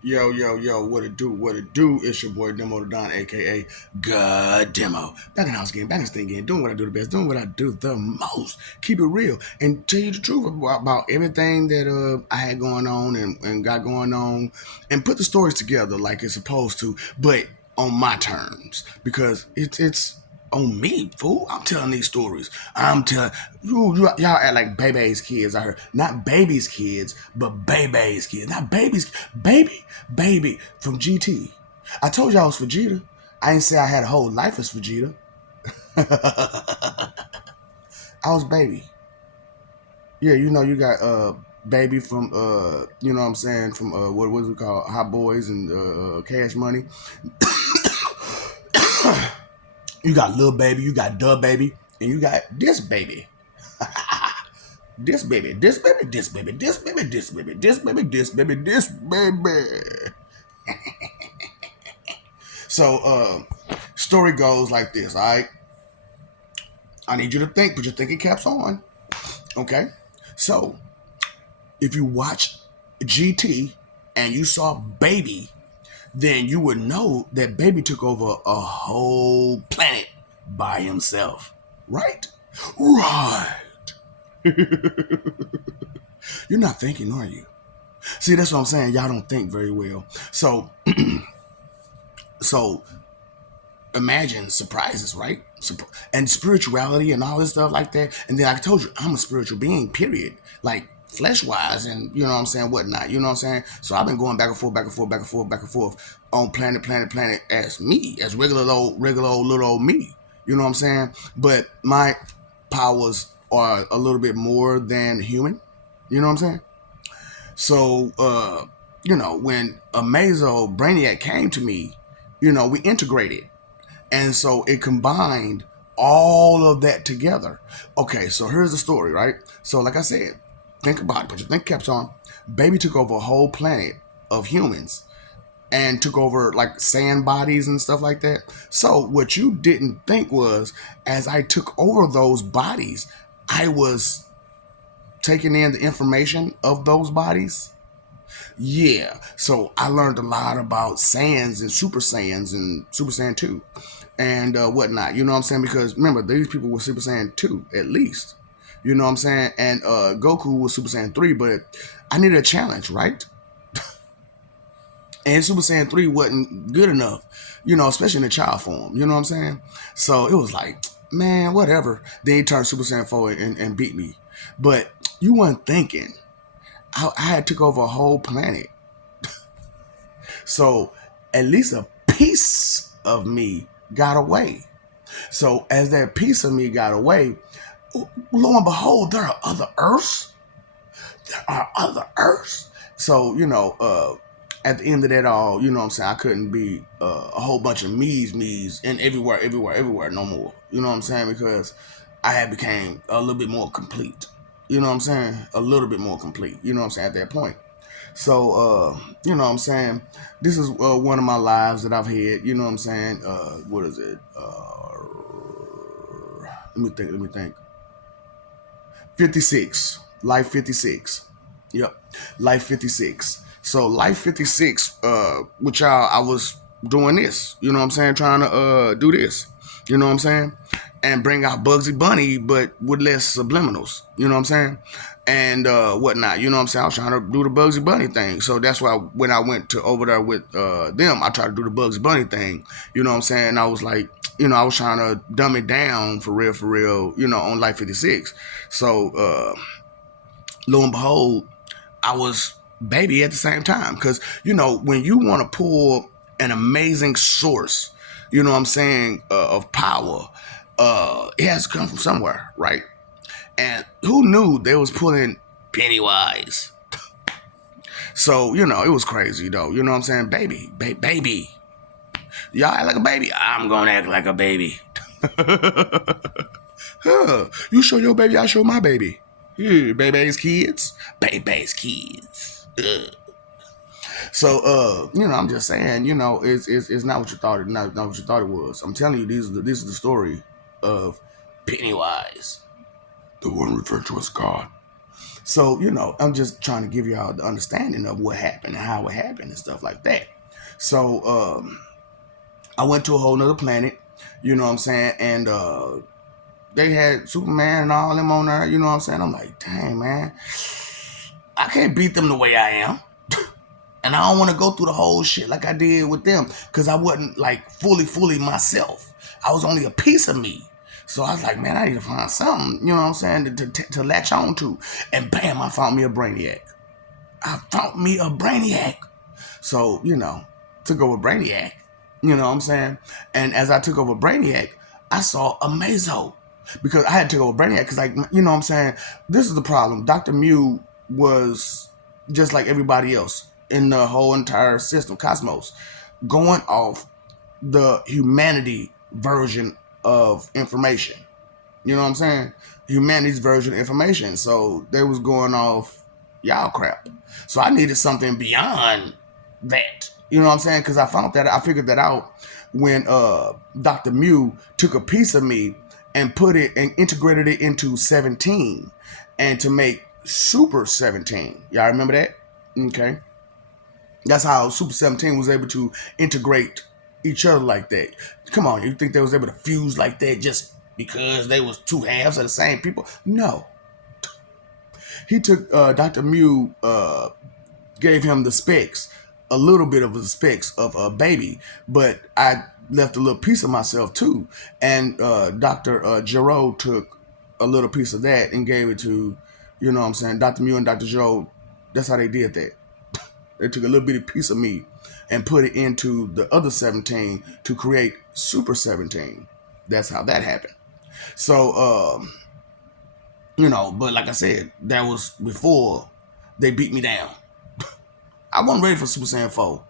Yo, yo, yo, what it do? What it do? It's your boy Demo the Don, aka God Demo. Back in the house again, back in the thing again, doing what I do the best, doing what I do the most. Keep it real and tell you the truth about everything that I had going on and got going on, and put the stories together like it's supposed to, but on my terms because it's on me, fool. I'm telling these stories. I'm telling y'all act like Bebe's kids. I heard not baby's kids, but Bebe's kids. Not baby's baby from GT. I told y'all I was Vegeta. I didn't say I had a whole life as Vegeta. I was baby. Yeah, you know you got baby from you know what I'm saying from what was it called Hot Boys and Cash Money. You got Lil Baby, you got Dub Baby, and you got this baby. This baby, this baby, this baby, this baby, this baby, this baby, this baby, this baby. So, story goes like this, all right? I need you to think, put your thinking caps on, okay? So, if you watch GT and you saw Baby, then you would know that Baby took over a whole planet by himself, right? Right. You're not thinking, are you? See, that's what I'm saying. Y'all don't think very well. So, so imagine surprises, right? And spirituality and all this stuff like that. And then I told you, I'm a spiritual being, period. Like flesh wise and you know what I'm saying, whatnot. You know what I'm saying? So I've been going back and forth, back and forth, back and forth, back and forth on planet as me, as regular old little old me. You know what I'm saying? But my powers are a little bit more than human. You know what I'm saying? So, you know, when Amazo Brainiac came to me, you know, we integrated. And so it combined all of that together. Okay, so here's the story, right? So, like I said, think about it, put your think caps on. Baby took over a whole planet of humans and took over like sand bodies and stuff like that. So, what you didn't think was, as I took over those bodies, I was taking in the information of those bodies. Yeah, so I learned a lot about Saiyans and Super Saiyans and Super Saiyan 2 and whatnot. You know what I'm saying? Because remember, these people were Super Saiyan 2 at least. You know what I'm saying? And Goku was Super Saiyan 3, but I needed a challenge, right? And Super Saiyan 3 wasn't good enough, you know, especially in the child form. You know what I'm saying? So it was like, man, whatever. Then he turned Super Saiyan 4 and beat me. But you weren't thinking. I had took over a whole planet. So at least a piece of me got away. So as that piece of me got away, lo and behold, there are other Earths. There are other Earths. So, you know, at the end of that all, you know what I'm saying, I couldn't be a whole bunch of me's, and everywhere no more. You know what I'm saying? Because I had became a little bit more complete. You know what I'm saying? A little bit more complete. You know what I'm saying? At that point. So, you know what I'm saying? This is one of my lives that I've had. You know what I'm saying? What is it? Let me think. 56. Life 56. Yep. Life 56. So, Life 56, with y'all, I was doing this. You know what I'm saying? Trying to do this. You know what I'm saying? And bring out Bugsy Bunny, but with less subliminals. You know what I'm saying? And whatnot. You know what I'm saying? I was trying to do the Bugsy Bunny thing. So that's why when I went to over there with them, I tried to do the Bugsy Bunny thing. You know what I'm saying? I was like, you know, I was trying to dumb it down for real, you know, on Life 56. So lo and behold, I was baby at the same time. Because, you know, when you want to pull an amazing source, you know what I'm saying, of power, it has to come from somewhere, right? And who knew they was pulling Pennywise? So, you know, it was crazy though. You know what I'm saying? Baby. Y'all act like a baby. I'm gonna act like a baby. Huh. You show your baby, I show my baby. Yeah, baby's kids. Baby's kids. Ugh. So, you know, I'm just saying, you know, it's not what you thought it, not what you thought it was. I'm telling you, this is the story of Pennywise, the one referred to as God. So, I'm just trying to give y'all the understanding of what happened and how it happened and stuff like that. So, I went to a whole nother planet, you know what I'm saying? And they had Superman and all them on there, you know what I'm saying? I'm like, dang, man, I can't beat them the way I am. And I don't want to go through the whole shit like I did with them because I wasn't like fully myself. I was only a piece of me. So I was like, man, I need to find something, you know what I'm saying, to latch on to. And bam, I found me a brainiac. I found me a brainiac. So, took over Brainiac. You know what I'm saying? And as I took over Brainiac, I saw a Mazo. Because I had to take over Brainiac, because, like, you know what I'm saying? This is the problem. Dr. Mew was just like everybody else in the whole entire system, Cosmos, going off the humanity version of information. You know what I'm saying? Humanity's version of information. So they was going off y'all crap. So I needed something beyond that. You know what I'm saying? Because I figured that out when Dr. Mew took a piece of me and put it and integrated it into 17 and to make Super 17. Y'all remember that? Okay. That's how Super 17 was able to integrate each other like that. Come on, you think they was able to fuse like that just because they was two halves of the same people? No. He took Dr. Mew, gave him the specs, a little bit of the specs of a baby, but I left a little piece of myself too. And Dr. Giro took a little piece of that and gave it to, you know what I'm saying, Dr. Mew and Dr. Giro. That's how they did that. They took a little bitty piece of me and put it into the other 17 to create Super 17. That's how that happened. So, but like I said, that was before they beat me down. I wasn't ready for Super Saiyan 4.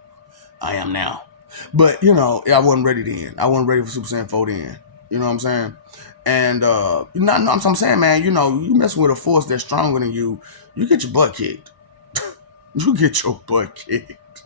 I am now. But, I wasn't ready then. I wasn't ready for Super Saiyan 4 then. You know what I'm saying? And, I'm saying, man, you messing with a force that's stronger than you get your butt kicked. You get your butt kicked.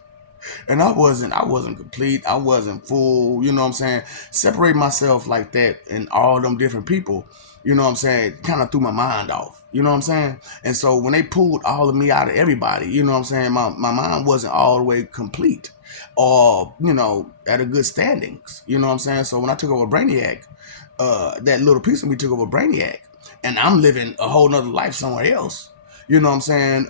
And I wasn't complete. I wasn't full. You know what I'm saying? Separate myself like that and all them different people, you know what I'm saying, kind of threw my mind off. You know what I'm saying? And so when they pulled all of me out of everybody, you know what I'm saying, my mind wasn't all the way complete or, at a good standings. You know what I'm saying? So when I took over Brainiac, that little piece of me took over Brainiac. And I'm living a whole nother life somewhere else. You know what I'm saying?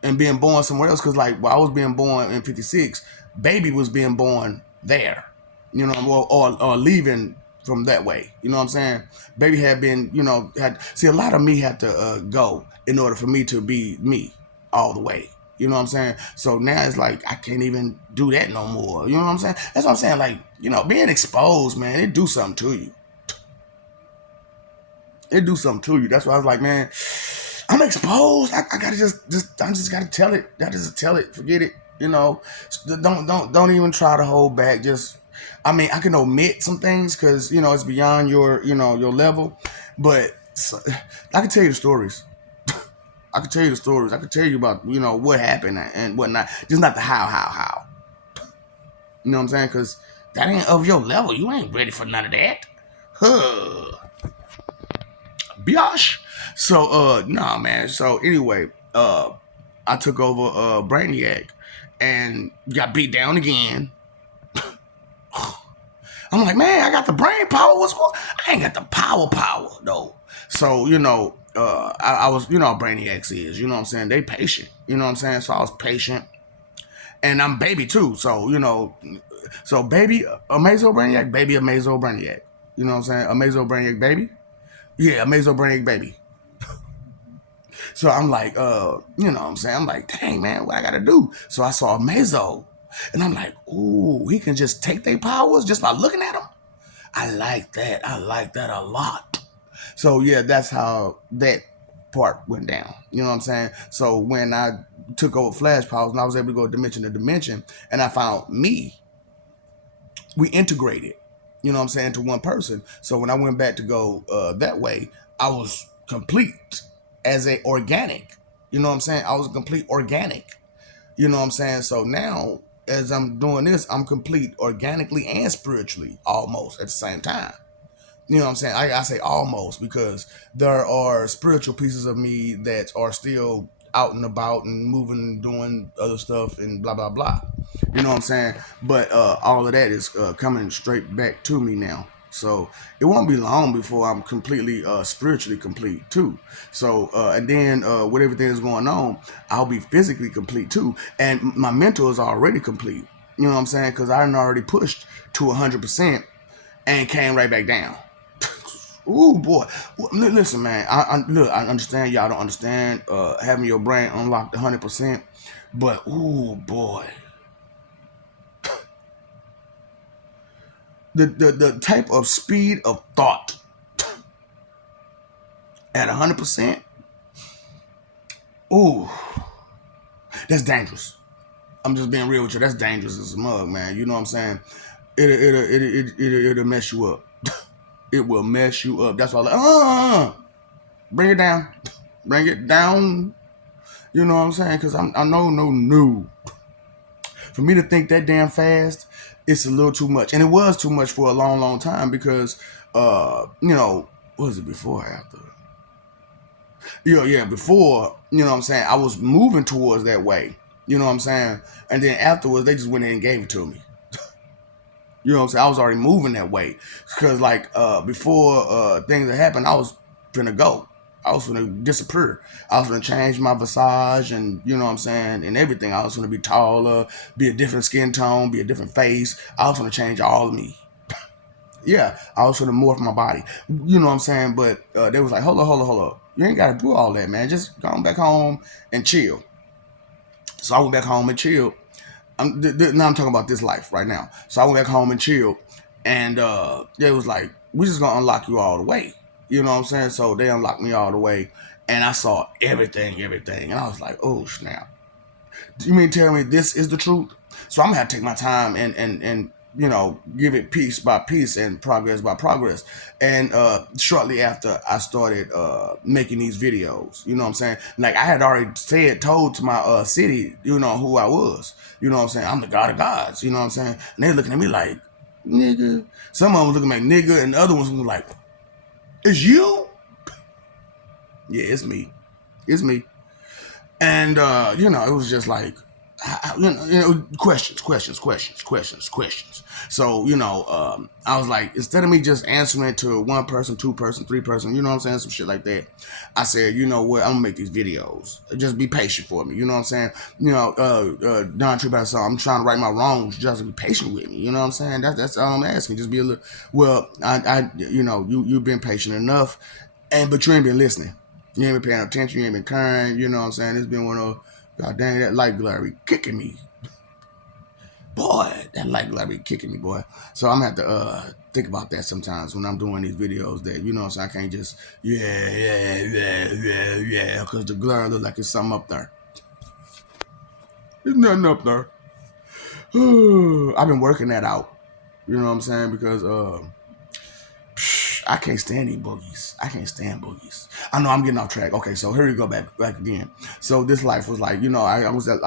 And being born somewhere else, because like while I was being born in '56, Baby was being born there, or leaving from that way. You know what I'm saying? Baby had been, had see a lot of me had to go in order for me to be me all the way. You know what I'm saying? So now it's like I can't even do that no more. You know what I'm saying? That's what I'm saying. Like, being exposed, man, it do something to you. It do something to you. That's why I was like, man, I'm exposed. I gotta I just gotta tell it. I just tell it. Forget it. Don't even try to hold back. I mean, I can omit some things because it's beyond your level. But I can tell you the stories. I can tell you the stories. I can tell you about what happened and whatnot. Just not the how. You know what I'm saying? Because that ain't of your level. You ain't ready for none of that. Huh. Biosh. So nah, man. So anyway, I took over Brainiac and got beat down again. I'm like, man, I got the brain power. What's going? I ain't got the power though. So I was, Brainiacs is, you know what I'm saying. They patient, you know what I'm saying. So I was patient, and I'm Baby too. So so Baby Amazo Brainiac, Baby Amazo Brainiac. You know what I'm saying? Amazo Brainiac Baby. Yeah, Amazo Brainiac Baby. So I'm like, you know what I'm saying? I'm like, dang, man, what I gotta do? So I saw Mazo. And I'm like, ooh, he can just take their powers just by looking at them. I like that. I like that a lot. So yeah, that's how that part went down. You know what I'm saying? So when I took over Flash powers and I was able to go dimension to dimension and I found me, we integrated, you know what I'm saying, to one person. So when I went back to go that way, I was complete as a organic. You know what I'm saying? I was a complete organic. You know what I'm saying? So now, as I'm doing this, I'm complete organically and spiritually almost at the same time. You know what I'm saying? I say almost because there are spiritual pieces of me that are still out and about and moving and doing other stuff and blah blah blah. You know what I'm saying? But all of that is coming straight back to me now. So it won't be long before I'm completely spiritually complete too. So and then with everything that's going on, I'll be physically complete too, and my mental is already complete. You know what I'm saying? Because I done already pushed to 100% and came right back down. Ooh boy, listen, man. Look. I understand y'all don't understand having your brain unlocked 100%, but ooh boy, the type of speed of thought at 100%. Ooh, that's dangerous. I'm just being real with you. That's dangerous as a mug, man. You know what I'm saying? It'll mess you up. It will mess you up. That's all. Bring it down. Bring it down. You know what I'm saying? Because I know no new. For me to think that damn fast, it's a little too much, and it was too much for a long, long time because, what was it before or after? Yeah, before, you know what I'm saying, I was moving towards that way. You know what I'm saying? And then afterwards, they just went in and gave it to me. You know what I'm saying? I was already moving that way because, like, before things that happened, I was finna go. I was gonna disappear. I was gonna change my visage and you know what I'm saying and everything. I was gonna be taller, be a different skin tone, be a different face. I was gonna change all of me. Yeah, I was gonna morph my body. You know what I'm saying? But they was like, hold up. You ain't gotta do all that, man. Just go back home and chill. So I went back home and chilled. Now I'm talking about this life right now. So I went back home and chilled, and they was like, "We just gonna unlock you all the way." You know what I'm saying? So they unlocked me all the way, and I saw everything, and I was like, "Oh snap!" You mean tell me this is the truth? So I'm gonna have to take my time and give it piece by piece and progress by progress. And shortly after I started making these videos, you know what I'm saying? Like I had already told to my city, who I was. You know what I'm saying? I'm the God of gods. You know what I'm saying? And they're looking at me like, nigga. Some of them looking at me nigga, and the other ones were like, "It's you?" Yeah, it's me. It's me. And it was just like, questions. So I was like, instead of me just answering to one person, two person, three person, you know what I'm saying, some shit like that. I said, you know what, I'm gonna make these videos. Just be patient for me. You know what I'm saying? Don Tree so I'm trying to right my wrongs. Just be patient with me. You know what I'm saying? That's all I'm asking. Just be a little. Well, you've been patient enough, but you ain't been listening. You ain't been paying attention. You ain't been caring. You know what I'm saying? It's been one of those, God dang, that light glare be kicking me. Boy, that light glare be kicking me, boy. So I'm going to have to think about that sometimes when I'm doing these videos that, so I can't just, yeah, because the glare look like it's something up there. There's nothing up there. I've been working that out. You know what I'm saying? Because I can't stand these boogies. I can't stand boogies. I know I'm getting off track. Okay, so here we go back again. So this life was like, I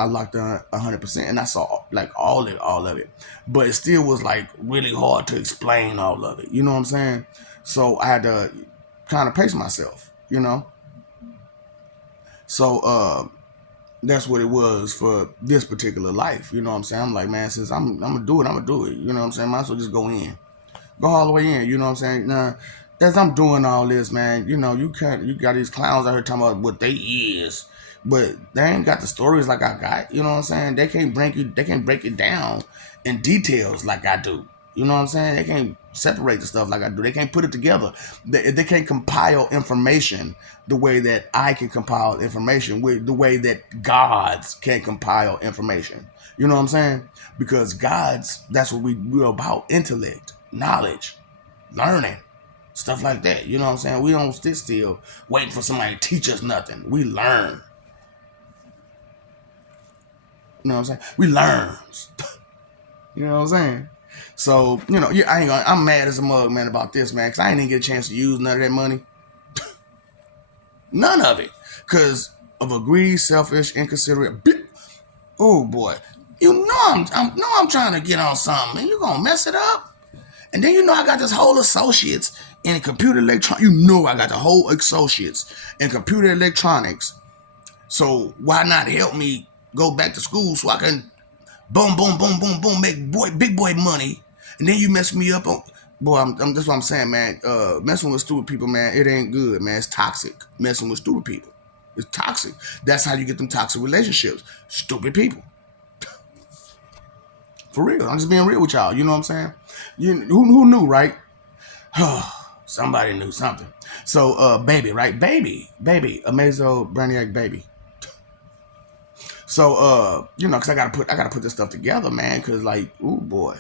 locked on 100%, and I saw like all of it, but it still was like really hard to explain all of it. You know what I'm saying? So I had to kind of pace myself. So that's what it was for this particular life. You know what I'm saying? I'm like, man, since I'm gonna do it, I'm gonna do it. You know what I'm saying? Might as well just go in. Go all the way in. You know what I'm saying? Now, as I'm doing all this, man, you got these clowns out here talking about what they is, but they ain't got the stories like I got. You know what I'm saying? They can't break it down in details like I do. You know what I'm saying? They can't separate the stuff like I do. They can't put it together. They can't compile information the way that I can compile information, with the way that gods can compile information. You know what I'm saying? Because gods, that's what we're about: intellect, knowledge, learning, stuff like that. You know what I'm saying? We don't sit still waiting for somebody to teach us nothing. We learn. You know what I'm saying? We learn. You know what I'm saying? So, I'm mad as a mug, man, about this, man, because I ain't even get a chance to use none of that money. None of it. Because of a greedy, selfish, inconsiderate oh boy. I'm trying to get on something, and you gonna mess it up? And then I got this whole associates in computer electronics. I got the whole associates in computer electronics. So why not help me go back to school so I can boom, boom, boom, boom, boom, make big boy money, and then you mess me up on. Boy, that's what I'm saying, man. Messing with stupid people, man, it ain't good, man. It's toxic. Messing with stupid people, it's toxic. That's how you get them toxic relationships. Stupid people, for real. I'm just being real with y'all. You know what I'm saying? Who knew, right? Somebody knew something. So, baby, right? Baby, Amazo Brainiac, baby. So, cause I gotta put this stuff together, man. Cause like, ooh boy,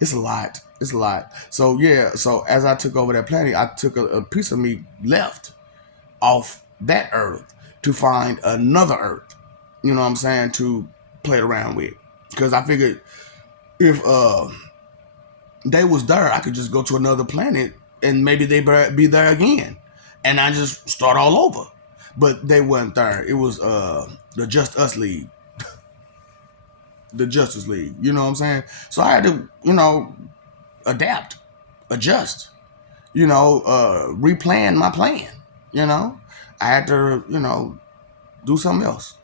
it's a lot. It's a lot. So yeah. So as I took over that planet, I took a piece of me left off that Earth to find another Earth. You know what I'm saying? To play it around with, because I figured if they was there, I could just go to another planet and maybe they be there again, and I just start all over. But they weren't there. It was the Just Us League, the Justice League. You know what I'm saying? So I had to, adapt, adjust, replan my plan. You know, I had to, do something else.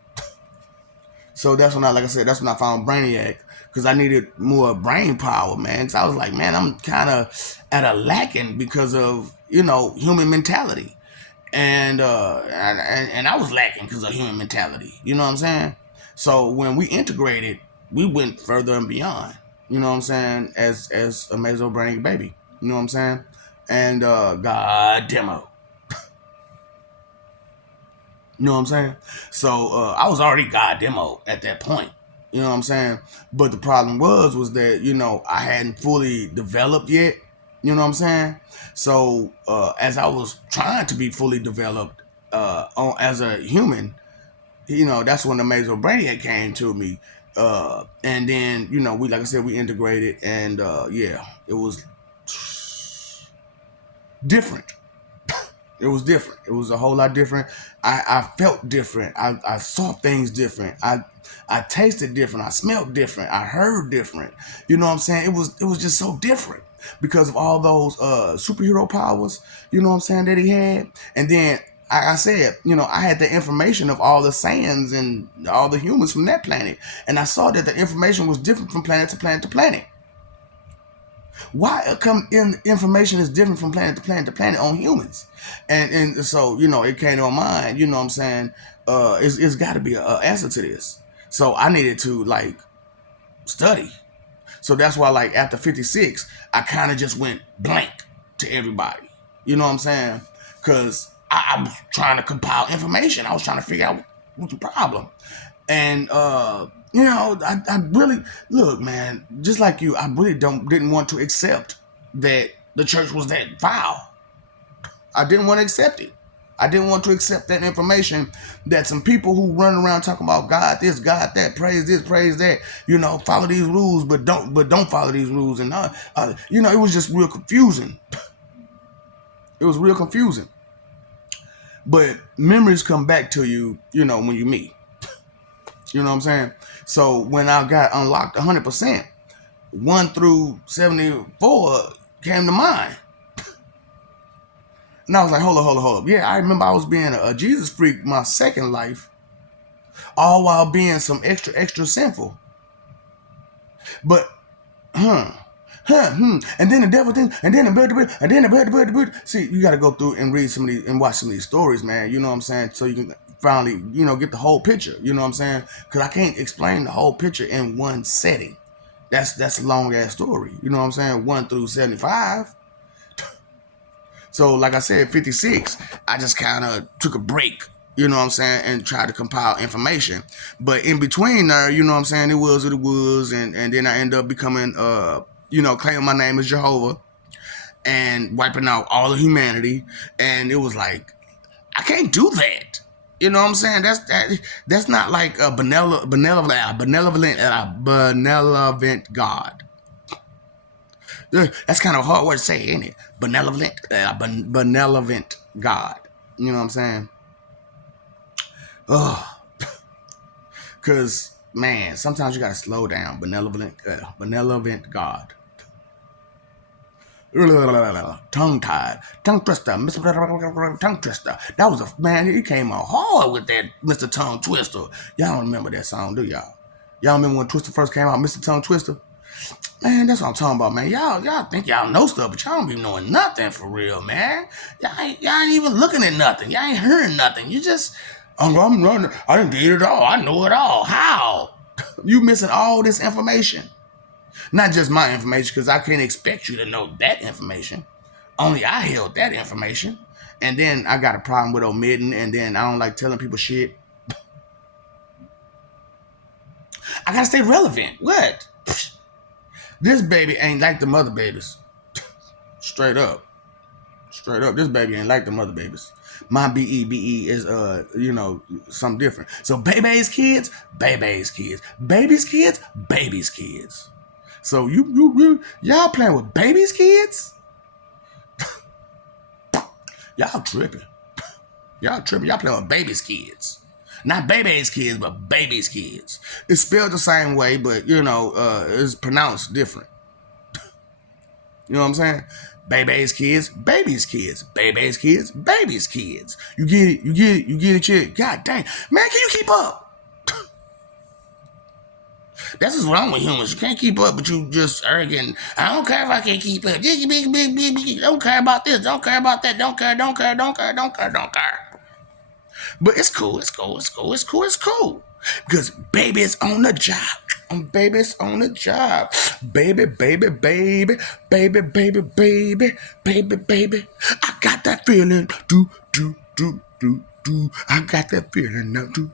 So that's when like I said, that's when I found Brainiac, because I needed more brain power, man. Because I was like, man, I'm kind of at a lacking because of human mentality, and I was lacking because of human mentality. You know what I'm saying? So when we integrated, we went further and beyond. You know what I'm saying? As a Mazo Brainiac baby. You know what I'm saying? And God demo. You know what I'm saying? So I was already God demo at that point. You know what I'm saying? But the problem was that I hadn't fully developed yet. You know what I'm saying? So as I was trying to be fully developed as a human, that's when the Mazo Brainiac came to me. And then we, like I said, we integrated, and yeah, it was different. It was different. It was a whole lot different. I felt different. I saw things different. I tasted different. I smelled different. I heard different. You know what I'm saying? It was just so different because of all those superhero powers, you know what I'm saying, that he had. And then I said, I had the information of all the Saiyans and all the humans from that planet. And I saw that the information was different from planet to planet to planet. Why come in information is different from planet to planet to planet on humans? And so it came to my mind. You know what I'm saying? It's got to be an answer to this. So I needed to like study. So that's why, like, after 56, I kind of just went blank to everybody. You know what I'm saying? Because I was trying to compile information. I was trying to figure out what's the problem. And I really look, man. Just like you, I really didn't want to accept that the church was that foul. I didn't want to accept it. I didn't want to accept that information that some people who run around talking about God this, God that, praise this, praise that, follow these rules, but don't follow these rules, and it was just real confusing. It was real confusing. But memories come back to you, when you meet. You know what I'm saying? So when I got unlocked 100%, 1 through 74 came to mind. And I was like, hold up. Yeah, I remember I was being a Jesus freak my second life, all while being some extra sinful. But, and then the devil thing, and then the see, you got to go through and read some of these and watch some of these stories, man. You know what I'm saying? So you can finally, get the whole picture. You know what I'm saying? Because I can't explain the whole picture in one setting. That's a long ass story. You know what I'm saying? 1 through 75. So, like I said, 56, I just kind of took a break, you know what I'm saying, and tried to compile information. But in between there, you know what I'm saying, it was what it was. And then I ended up becoming, claiming my name as Jehovah and wiping out all of humanity. And it was like, I can't do that. You know what I'm saying? That's not like a benevolent God. That's kind of a hard word to say, ain't it? Benevolent God. You know what I'm saying? Oh, because man, sometimes you gotta slow down. Benevolent God. Tongue tied. Tongue twister. Mr. Tongue twister. That was a man, he came out hard with that Mr. Tongue Twister. Y'all don't remember that song, do y'all? Y'all remember when Twister first came out, Mr. Tongue Twister? Man, that's what I'm talking about, man. Y'all think y'all know stuff, but y'all don't be knowing nothing for real, man. Y'all ain't even looking at nothing. Y'all ain't hearing nothing. You just, I'm running. I didn't get it all. I know it all. How? You missing all this information. Not just my information, because I can't expect you to know that information. Only I held that information. And then I got a problem with omitting, and then I don't like telling people shit. I gotta stay relevant. What? This baby ain't like the mother babies. Straight up. Straight up. This baby ain't like the mother babies. My BEBE is something different. So Bebe's kids, Bebe's kids. Baby's kids, baby's kids. So y'all playing with baby's kids? Y'all tripping. Y'all tripping. Y'all playing with baby's kids. Not Bebe's kids, but baby's kids. It's spelled the same way, but it's pronounced different. You know what I'm saying? Bebe's kids, baby's kids. Bebe's kids, baby's kids. You get it? You get it, chick? God dang. Man, can you keep up? That's what's wrong with humans. You can't keep up, but you just arrogant. I don't care if I can't keep up. Don't care about this. Don't care about that. Don't care. But it's cool. Because baby's on the job. Baby's on the job. Baby. I got that feeling. Do. I got that feeling now. Do.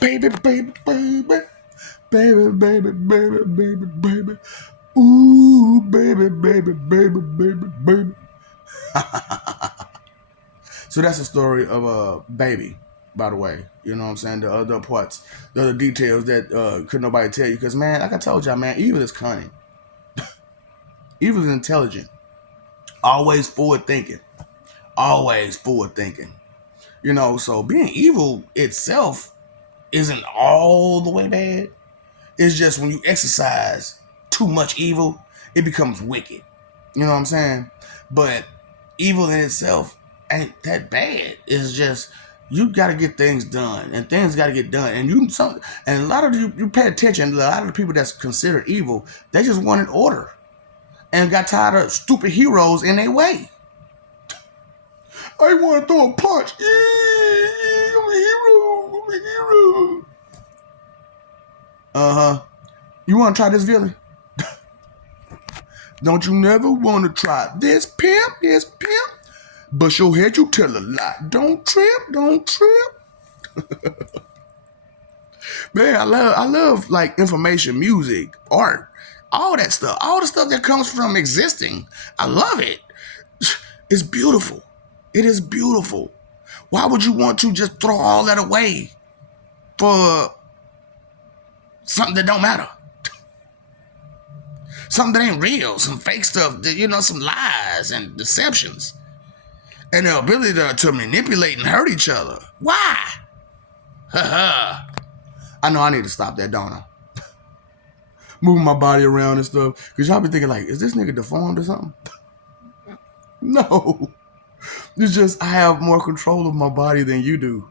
Baby. Ooh, baby. So that's the story of Baby, by the way. You know what I'm saying? The other parts, the other details that could nobody tell you. Because, man, like I told y'all, man, evil is cunning. Evil is intelligent. Always forward thinking. So being evil itself isn't all the way bad. It's just when you exercise too much evil, it becomes wicked. You know what I'm saying? But evil in itself ain't that bad. It's just you got to get things done, and things got to get done. And a lot of you pay attention. A lot of the people that's considered evil, they just wanted order, and got tired of stupid heroes in their way. I want to throw a punch. I'm a hero. You want to try this villain? Don't you never want to try this pimp? Bust your head, you tell a lie. Don't trip. Man, I love like information, music, art, all that stuff. All the stuff that comes from existing. I love it. It's beautiful. It is beautiful. Why would you want to just throw all that away for something that don't matter? Something that ain't real, some fake stuff, some lies and deceptions. And the ability to manipulate and hurt each other. Why? I know I need to stop that, don't I? Moving my body around and stuff. Because y'all be thinking like, is this nigga deformed or something? No. It's just I have more control of my body than you do.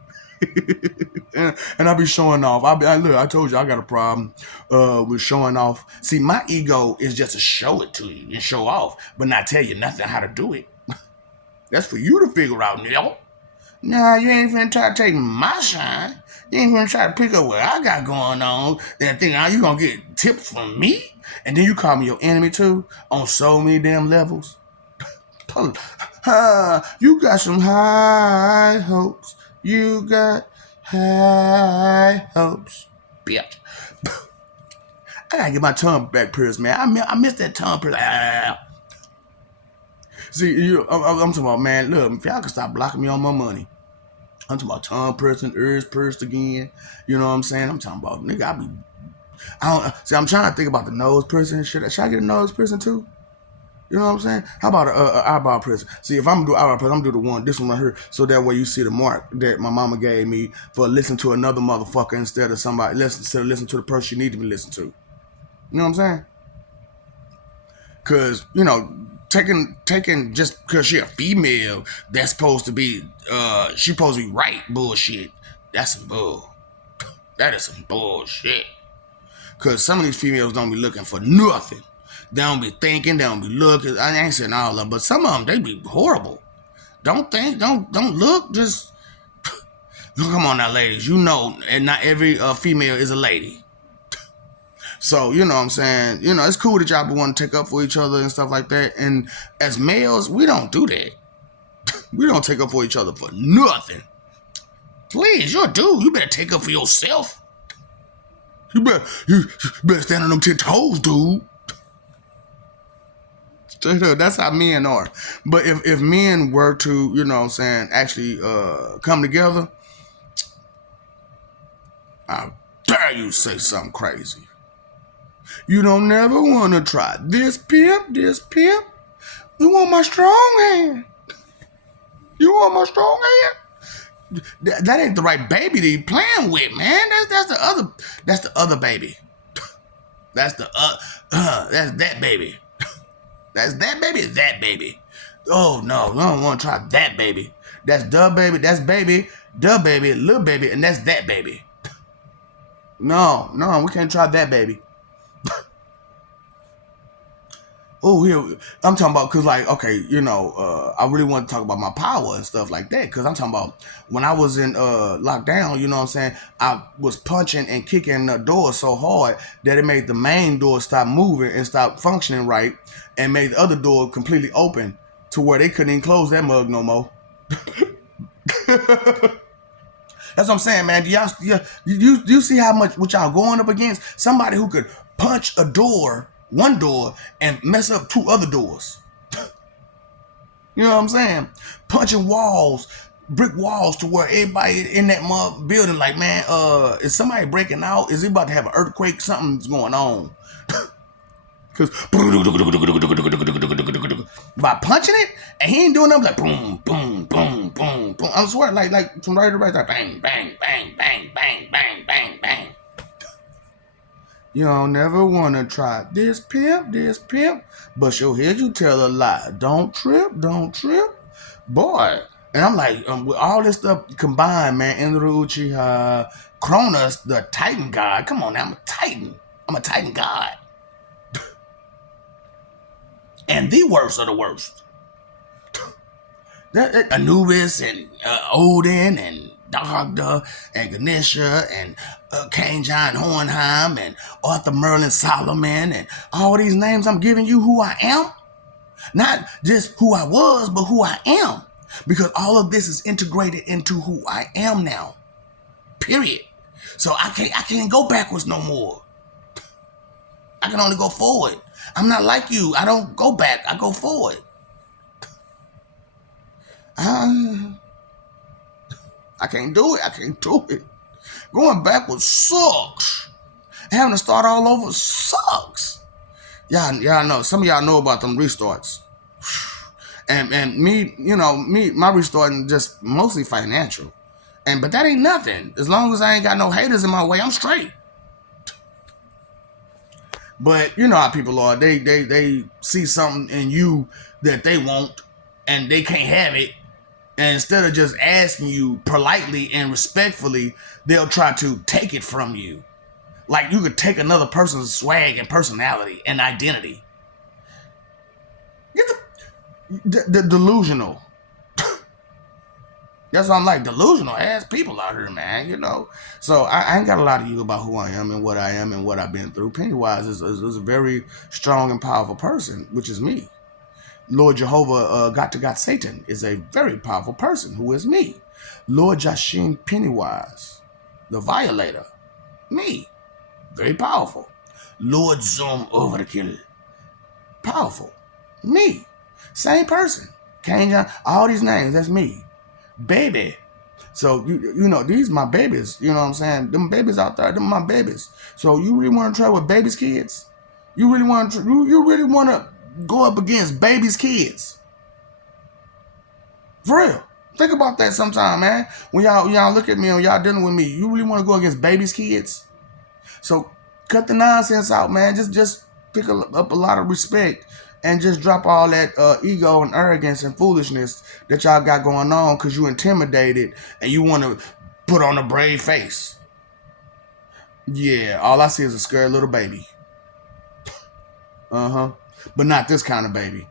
and I be showing off. Look, I told you I got a problem with showing off. See, my ego is just to show it to you and show off, but not tell you nothing how to do it. That's for you to figure out, Neil. Nah, you ain't finna try to take my shine. You ain't finna try to pick up what I got going on and think you gonna get tips from me? And then you call me your enemy too on so many damn levels. You got some high hopes. You got high hopes. Bitch. I gotta get my tongue back pierced, man. I miss that tongue pierced. See, I'm talking about, man, look, if y'all can stop blocking me on my money. I'm talking about tongue piercing, ears pierced again. You know what I'm saying? I'm talking about, nigga, I'm trying to think about the nose piercing. Should I get a nose piercing too? You know what I'm saying? How about an eyebrow piercing? See, if I'm gonna do eyebrow piercing, I'm gonna do this one right here, so that way you see the mark that my mama gave me for listening to another motherfucker instead of listening to the person you need to be listening to. You know what I'm saying? Cause taking just because she a female, that's supposed to be she supposed to be right bullshit. That's some bull. That is some bullshit. Cause some of these females don't be looking for nothing. They don't be thinking, they don't be looking. I ain't saying all of them, but some of them they be horrible. Don't think, don't look, just come on now, ladies. You know, and not every female is a lady. So, you know what I'm saying? You know, it's cool that y'all want to take up for each other and stuff like that. And as males, we don't do that. We don't take up for each other for nothing. Please, you're a dude. You better take up for yourself. You better stand on them 10 toes, dude. Straight up, that's how men are. But if men were to, you know what I'm saying, actually come together, I dare you say something crazy. You don't never want to try this pimp, this pimp. You want my strong hand. You want my strong hand? That ain't the right baby to be playing with, man. That's the other baby. That's that's that baby. That's that baby, that baby. Oh no, I don't want to try that baby. That's the baby, that's baby, the baby, little baby, and that's that baby. No, we can't try that baby. Oh, here I'm talking about because, like, okay, I really want to talk about my power and stuff like that because I'm talking about when I was in lockdown. You know what I'm saying? I was punching and kicking the door so hard that it made the main door stop moving and stop functioning right, and made the other door completely open to where they couldn't even close that mug no more. That's what I'm saying, man. Do you see how much what y'all going up against? Somebody who could punch one door, and mess up 2 other doors. You know what I'm saying? Punching walls, brick walls, to where everybody in that building, like, man, is somebody breaking out? Is he about to have an earthquake? Something's going on. Because by punching it, and he ain't doing nothing, like boom, boom, boom, boom, boom. I swear, like from right to right, like bang, bang, bang, bang, bang, bang, bang, bang. You don't never want to try this pimp, but you'll hear you tell a lie. Don't trip, boy. And I'm like, with all this stuff combined, man, Enru Uchiha, Cronus, the Titan God. Come on now, I'm a Titan. I'm a Titan God. And the worst of the worst. Anubis and Odin and Dagda and Ganesha and Cain John Hornheim and Arthur Merlin Solomon and all these names I'm giving you who I am. Not just who I was, but who I am. Because all of this is integrated into who I am now. Period. So I can't go backwards no more. I can only go forward. I'm not like you. I don't go back. I go forward. I can't do it. Going backwards sucks. Having to start all over sucks. Y'all know. Some of y'all know about them restarts. And me, my restarting just mostly financial. But that ain't nothing. As long as I ain't got no haters in my way, I'm straight. But you know how people are. They see something in you that they want, and they can't have it. And instead of just asking you politely and respectfully, they'll try to take it from you. Like you could take another person's swag and personality and identity. Get the delusional. That's why I'm like, delusional ass people out here, man, So I ain't got a lot of you about who I am and what I've been through. Pennywise is a very strong and powerful person, which is me. Lord Jehovah God Satan is a very powerful person, who is me. Lord Jashin Pennywise, the Violator, me. Very powerful. Lord Zoom Overkill, powerful. Me. Same person. Cain John, all these names, that's me. Bebe. So, these my babies. You know what I'm saying? Them babies out there, them my babies. So, you really want to try with babies' kids? You really want to go up against babies' kids? For real. Think about that sometime, man. When y'all look at me and y'all dealing with me, you really want to go against babies' kids? So, cut the nonsense out, man. Just pick up a lot of respect and just drop all that ego and arrogance and foolishness that y'all got going on because you intimidated and you want to put on a brave face. Yeah, all I see is a scared little baby. Uh-huh. But not this kind of baby.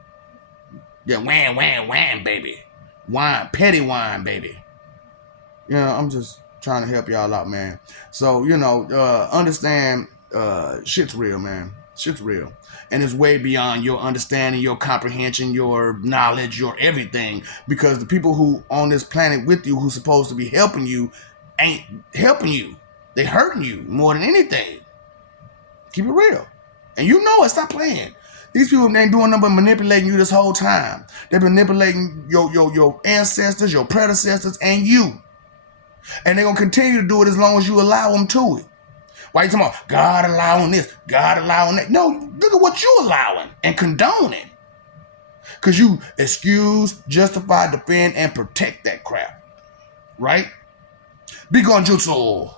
Yeah, wham, wham, wham, baby. Wine, petty wine, baby. I'm just trying to help y'all out, man. So, understand shit's real, man. Shit's real. And it's way beyond your understanding, your comprehension, your knowledge, your everything. Because the people who on this planet with you who's supposed to be helping you ain't helping you. They hurting you more than anything. Keep it real. And you know it. Stop playing. These people ain't doing nothing but manipulating you this whole time. They've been manipulating your ancestors, your predecessors, and you. And they're going to continue to do it as long as you allow them to it. Why you talking about God allowing this, God allowing that? No, look at what you allowing and condoning. Because you excuse, justify, defend, and protect that crap. Right? Be gone jutsu.